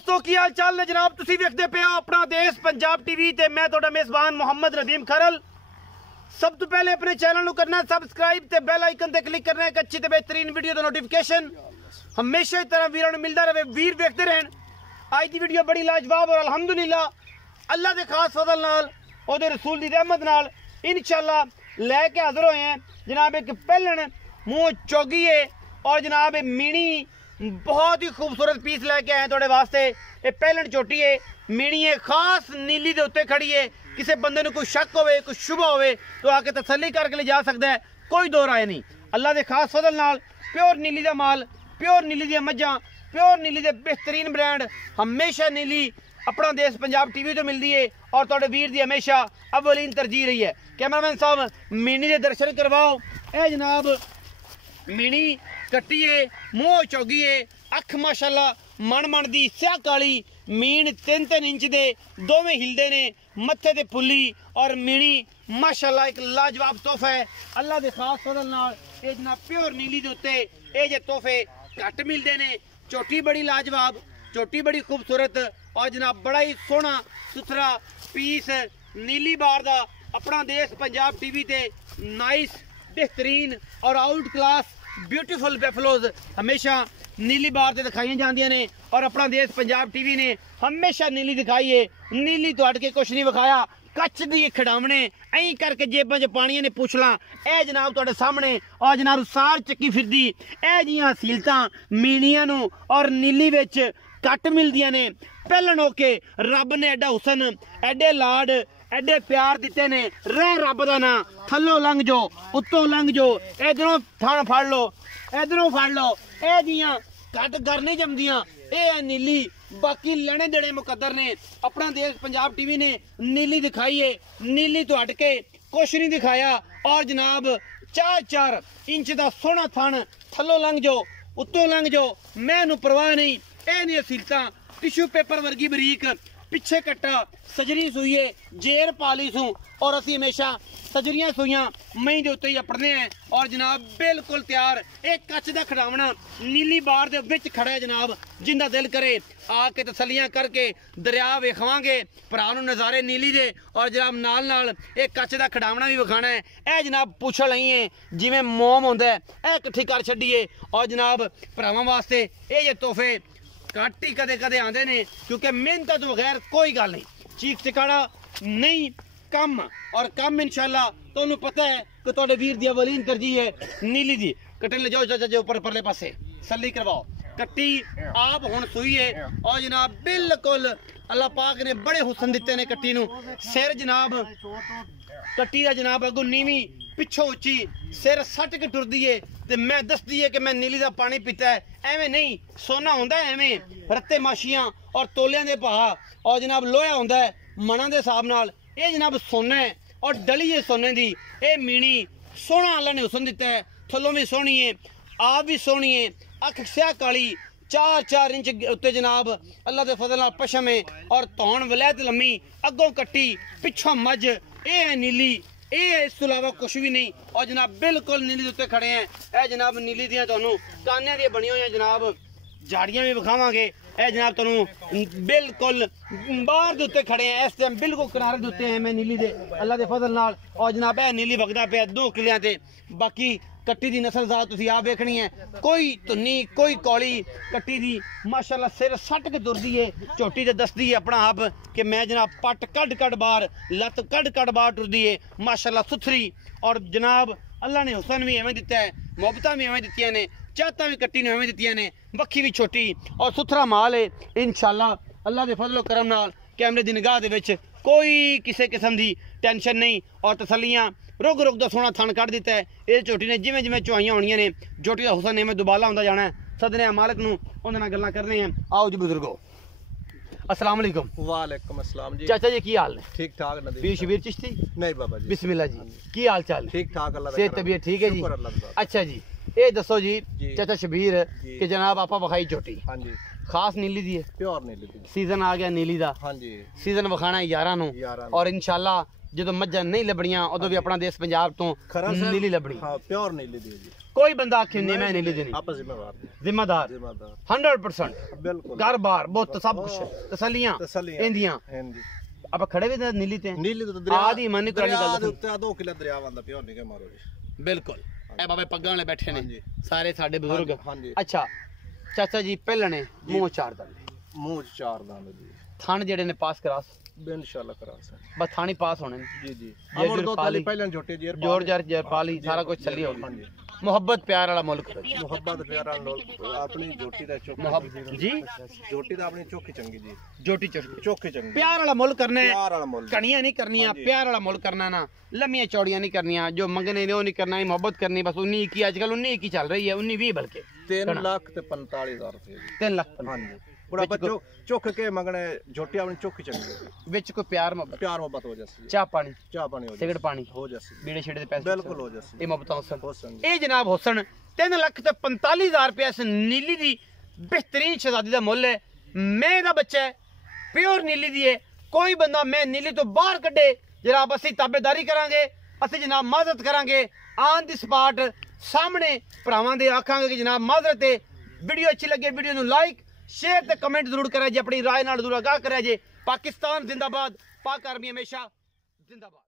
दोस्तों की हाल चाल ने जनाब तुसी वेखदे पे हो अपना देश पंजाब टीवी ते मैं तुहाडा मेज़बान मोहम्मद रदीम खरल। सब तो पहले अपने चैनल को करना सबसक्राइब ते बेल आइकन ते क्लिक करना एक अच्छी ते बेहतरीन वीडियो दा नोटिफिकेशन हमेशा इस तरह वीरों को मिलता रहे, वीर वेखते रहन। आज की वीडियो बड़ी लाजवाब और अल्हम्दुलिल्लाह अल्लाह के खास फजल नाल ओदे रसूल दी रहमत नाल इंशाल्लाह लैके हाजिर होए हैं जनाब। एक पहलन मुँह चौगी है और जनाब मीणी बहुत ही खूबसूरत पीस लैके आए थोड़े वास्ते। ये पहलन चोटी है, मीणी है खास नीली के उत्ते खड़ी है। किसी बंदे को कोई शक होवे कोई शुभ होवे तो आके तसल्ली करके ले जा सकता है, कोई दो राय नहीं। अल्लाह के खास फजल नाल प्योर नीली का माल, प्योर नीली दी मज्जां, प्योर नीली के बेहतरीन ब्रांड हमेशा नीली अपना देश पंजाब टीवी तो मिलती है और थोड़े वीर दी हमेशा अव्वलीन तरजीह रही है। कैमरामैन साहब मीणी के दर्शन करवाओ। ए जनाब मीणी कट्टी है, मुँह चौगी है, अख माशाल्लाह मन दी स्याह काली, मीण 3-3 इंच दे दोवें हिलदे ने, मत्थे ते फुल्ली और मीणी माशाल्लाह एक लाजवाब तोहफा है अल्लाह के खास फजल नाल। ये जनाब प्योर नीली दे उत्ते ये जे तोहफे घट मिलते ने। चोटी बड़ी लाजवाब, चोटी बड़ी खूबसूरत और जनाब बड़ा ही सोहना सुथरा पीस नीली बार दा अपना देश पंजाब टीवी ते नाइस बेहतरीन और आउट क्लास ब्यूटीफुल बैफलोज हमेशा नीली बार से दिखाई जाती ने और अपना देश पंजाब टीवी ने हमेशा नीली दिखाई है। नीली तो हट के कुछ नहीं विखाया, कच्च दी खिडावने ऐं करके जेबां च पानिया ने पुछ ला। ए जनाब तुहाडे सामने और जनाब सार चक्की फिरदी ए जियां सीलतां मीणियां नूं और नीली विच घट मिलदियां ने। पहलन होके रब ने एडा हुसन एडे लाड एडे प्यार दिते ने, रह रब दा ना, थल्लों लंघ जो उत्तों लंघ जो, इधरों थण फड़ लो इधरों फड़ लो। ए जियां घट घर नहीं जमदियां ए है नीली। बाकी लेने देने मुकद्दर ने अपना देश पंजाब टीवी ने नीली दिखाई है, नीली तो हट के कुछ नहीं दिखाया। और जनाब 4-4 इंच का सोहना थन, थल्लों लंघ जो उत्तों लंघ जो, मैनू परवाह नहीं। ए नहीं सीलतां टिश्यू पेपर वर्गी बरीक, पिछे कट्टा सजरी सुईए जेर पाली सूं और असी हमेशा सजरियां सुइयां मई के उत्ते ही अपने हैं। और जनाब बिल्कुल तैयार एक कच्च का खिडावना नीली बार दे विच खड़ा है जनाब। जिंदा दिल करे आके तसलियां करके दरिया वेखावांगे भरा नूं नज़ारे नीली दे और जनाब नाल नाल एक कच्च का खिडावना भी विखाना है। ए जनाब पुछल नहीं है जिवें मोम होंदा है ए इकट्ठी कर छड्डीए। और जनाब भरावां वास्ते ये जे तोहफे घट ही कदे कदे आते ने क्योंकि मेहनत तो बगैर कोई गल नहीं, चीख चिकाड़ा नहीं कम और कम इंशाल्लाह तुहानू पता है कि तुहाडे वीर दी अवलीन तरजीह है नीली दी। कट्टी ले जाओ चाचा ऊपर परले पासे सल्ली करवाओ। कट्टी आप हुण सुई है और जनाब बिल्कुल अल्लाह पाक ने बड़े हुसन दिते ने कट्टी नू। सिर जनाब कट्टी दा जनाब अगों नीवी पिछों उच्ची, सिर सट के टुरदी है ते मैं दसदी है कि मैं नीली दा पानी पीता है। एवें नहीं सोना होंदा है, एवें रत्ते माशियां और तोलियां दे भाव और जनाब लोहा होंदा है मना दे हिसाब नाल। ये जनाब सोना है और डली है सोने दी। ये मीणी सोहना अल्लाह ने हुसन दिता है, थल्लों भी सोहनी है, आप भी सोहनी है, अख स्याह काली 4-4 इंच उत्ते जनाब अल्लाह के फजल नाल पशम है और धौन वलैत लम्मी, अगों कट्टी पिछों मज। ये है नीली, ये इस तो इलावा कुछ भी नहीं। और जनाब बिल्कुल नीली उत्ते खड़े हैं। ए जनाब नीली दियां तुहानू कानियां दी बनी हुई जनाब झाड़ियां भी विखावांगे। ए जनाब तुहानू बिल्कुल बाहर दे उत्ते खड़े हैं, इस टाइम बिल्कुल किनारे दे उत्ते हैं मैं नीली दे अल्लाह के फजल नाल। और जनाब ए नीली वगदा पे 2 किलियां ते। बाकी कट्टी दी नस्ल जात तुसीं आप वेखनी है, कोई धुन्नी कोई कौली कट्टी दी माशाल्लाह सिर सट के तुरदी है, झोटी ते दसदी है अपना आप कि मैं जनाब पट कड बार लत कड बार टुरदी है माशाल्लाह सुथरी। और जनाब अल्लाह ने हुसन भी एवें दिता है, मोहब्बतां भी एवें दित्तियां ने, चाहतां भी कट्टी ने एवें दित्तियां ने, बक्खी भी छोटी और सुथरा माल है इंशाल्लाह अल्लाह के फजलो करम नाल। कैमरे की निगाह दे विच कोई किसी किस्म की टेंशन नहीं और तसलियां रुक रुक दा सोहना थन कढ़ दिता है। ये झोटी ने जिमें जिमें चुआइयां होनियां ने, झोटी का हुसन एवें दुबाला होंदा जाना है। सदने मालिक नूं उहदे नाल गल्लां करने हैं। आओ जी बुजुर्गो अस्सलाम वालेकुम। वालेकुम अस्सलाम जी। चाचा जी की हाल है? ठीक ठाक नदीम पीर शबीर चिश्ती? नहीं बाबा जी। बिस्मिल्लाह जी की हाल चाल? ठीक ठाक अल्लाह दा सेहत तबीयत ठीक है जी? अच्छा जी ये दसो जी चाचा शबीर कि जनाब आपा विखाई झोटी हाँ जी खास नीली दी है, प्योर नीली दी। सीजन आ गया नीली दा। हाँ जी सीजन विखाना है 11 नूं और इंशाल्लाह ਜਦੋਂ ਮੱਝਾਂ ਨਹੀਂ ਲੱਭਣੀਆਂ ਉਦੋਂ ਵੀ ਆਪਣਾ ਦੇਸ਼ ਪੰਜਾਬ ਤੋਂ ਨੀਲੀ ਲੱਭਣੀ। ਹਾਂ ਪਿਓਰ ਨੀਲੀ ਦੀ ਜੀ। ਕੋਈ ਬੰਦਾ ਆਖੇ ਨਹੀਂ ਮੈਂ ਨੀਲੀ ਦੇਣੀ। ਆਪਾਂ ਜ਼ਿੰਮੇਵਾਰ ਜ਼ਿੰਮੇਦਾਰ 100% ਬਿਲਕੁਲ। ਘਰ-ਬਾਰ ਬਹੁਤ ਸਭ ਕੁਝ ਤਸੱਲੀਆਂ ਇੰਦੀਆਂ। ਹਾਂਜੀ ਆਪਾਂ ਖੜੇ ਵੀ ਨੀਲੀ ਤੇ ਤਾਂ ਦਰਿਆ ਆਦੀ ਮਨ ਕਰਾਣੀ ਗੱਲ ਦੇ ਉੱਤੇ 2 ਕਿਲਾ ਦਰਿਆ ਵੰਦਾ ਪਿਓਰ ਨਹੀਂ ਕੇ ਮਾਰੋ ਜੀ। ਬਿਲਕੁਲ ਇਹ ਬਾਬੇ ਪੱਗਾਂ ਵਾਲੇ ਬੈਠੇ ਨੇ ਸਾਰੇ ਸਾਡੇ ਬਜ਼ੁਰਗ। ਹਾਂਜੀ ਅੱਛਾ ਚਾਚਾ ਜੀ ਪਹਿਲਣੇ ਮੂੰਹ ਚਾਰ ਦੰਦ ਮੂੰਹ 'ਚ 4 ਦੰਦ ਜੀ। ਥਣ ਜਿਹੜੇ ਨੇ ਪਾਸ ਕਰਾਸ ਇਨਸ਼ਾਅੱਲਾ ਕਰਾ ਸਰ ਬਸ ਥਾਣੀ ਪਾਸ ਹੋਣੇ ਜੀ ਜੀ। ਅਮਰ ਦੋ ਤਾਲੀ ਪਹਿਲਾਂ ਝੋਟੇ ਜੇਰ ਜੋਰ ਜਰ ਪਾਲੀ ਸਾਰਾ ਕੁਝ ਚੱਲੀ ਹੋ ਹਾਂਜੀ। ਮੁਹੱਬਤ ਪਿਆਰ ਵਾਲਾ ਮੁਲਕ ਮੁਹੱਬਤ ਪਿਆਰ ਨਾਲ ਆਪਣੀ ਝੋਟੀ ਦਾ ਚੋਖੀ ਜੀ ਝੋਟੀ ਦਾ ਆਪਣੀ ਚੋਖੀ ਚੰਗੀ ਜੀ। ਜੋਟੀ ਚੋਖੀ ਚੰਗੀ ਪਿਆਰ ਵਾਲਾ ਮੁਲਕ ਕਰਨਾ ਹੈ। ਪਿਆਰ ਵਾਲਾ ਮੁੱਲ ਕਣੀਆਂ ਨਹੀਂ ਕਰਨੀਆਂ ਪਿਆਰ ਵਾਲਾ ਮੁਲਕ ਕਰਨਾ ਨਾ ਲੰਮੀਆਂ ਚੌੜੀਆਂ ਨਹੀਂ ਕਰਨੀਆਂ ਜੋ ਮੰਗਣੇ ਨੇ ਉਹ ਨਹੀਂ ਕਰਨਾ ਮੁਹੱਬਤ ਕਰਨੀ ਬਸ 19 21 ਅੱਜ ਕੱਲ 19 21 ਚੱਲ ਰਹੀ ਹੈ 19 20 ਬਲਕਿ 3 ਲੱਖ ਤੇ 45,000 ਰੁਪਏ ਜੀ। 3 ਲੱਖ ਹਾਂਜੀ ਪੂਰਾ ਬੱਚੋ ਚੁੱਕ ਕੇ ਮੰਗਣੇ ਝੋਟੀ ਆਪਣੀ ਚੋਖੀ ਚੰਗੀ ਵਿੱਚ ਕੋਈ ਪਿਆਰ ਮੁਹੱਬਤ ਪਿਆਰ ਮੁਹੱਬਤ ਹੋ ਜਾਸੀ ਚਾਹ ਪਾਣੀ ਹੋ ਸਿਗਰਟ ਪਾਣੀ ਹੋ ਜਾਸੀ ਬੀੜੇ ਛੇੜੇ ਦੇ ਪੈਸੇ ਬਿਲਕੁਲ ਹੋ ਜਾਸੀ ਇਹ ਮੁਹੱਬਤਾਂ ਹੁਸਨ ਹੁਸਨ ਇਹ ਜਨਾਬ ਹੁਸਨ 3 ਲੱਖ ਤੇ 45,000 ਰੁਪਏ ਇਸ ਨੀਲੀ ਦੀ ਬਿਹਤਰੀਨ ਸ਼ਹਿਜ਼ਾਦੀ ਦਾ ਮੁੱਲ ਹੈ। ਮੈਂ ਦਾ ਬੱਚਾ ਹੈ ਪਿਓਰ ਨੀਲੀ ਦੀ ਹੈ। ਕੋਈ ਬੰਦਾ ਮੈਂ ਨੀਲੀ ਤੋਂ ਬਾਹਰ ਕੱਢੇ ਜਨਾਬ ਅਸੀਂ ਤਾਬੇਦਾਰੀ ਕਰਾਂਗੇ ਅਸੀਂ ਜਨਾਬ ਮਾਜ਼ਰਤ ਕਰਾਂਗੇ ਆਨ ਦੀ ਸਪਾਟ ਸਾਹਮਣੇ ਭਰਾਵਾਂ ਦੇ ਆਖਾਂਗੇ ਕਿ ਜਨਾਬ ਮਾਜ਼ਰਤ ਹੈ। ਵੀਡੀਓ ਅੱਛੀ ਲੱਗੇ ਵੀਡੀਓ ਨੂੰ ਲਾਈਕ शेयर ते कमेंट जरूर करें जी अपनी राय नाल जरूर आगाह करें जी। पाकिस्तान जिंदाबाद पाक आर्मी हमेशा जिंदाबाद।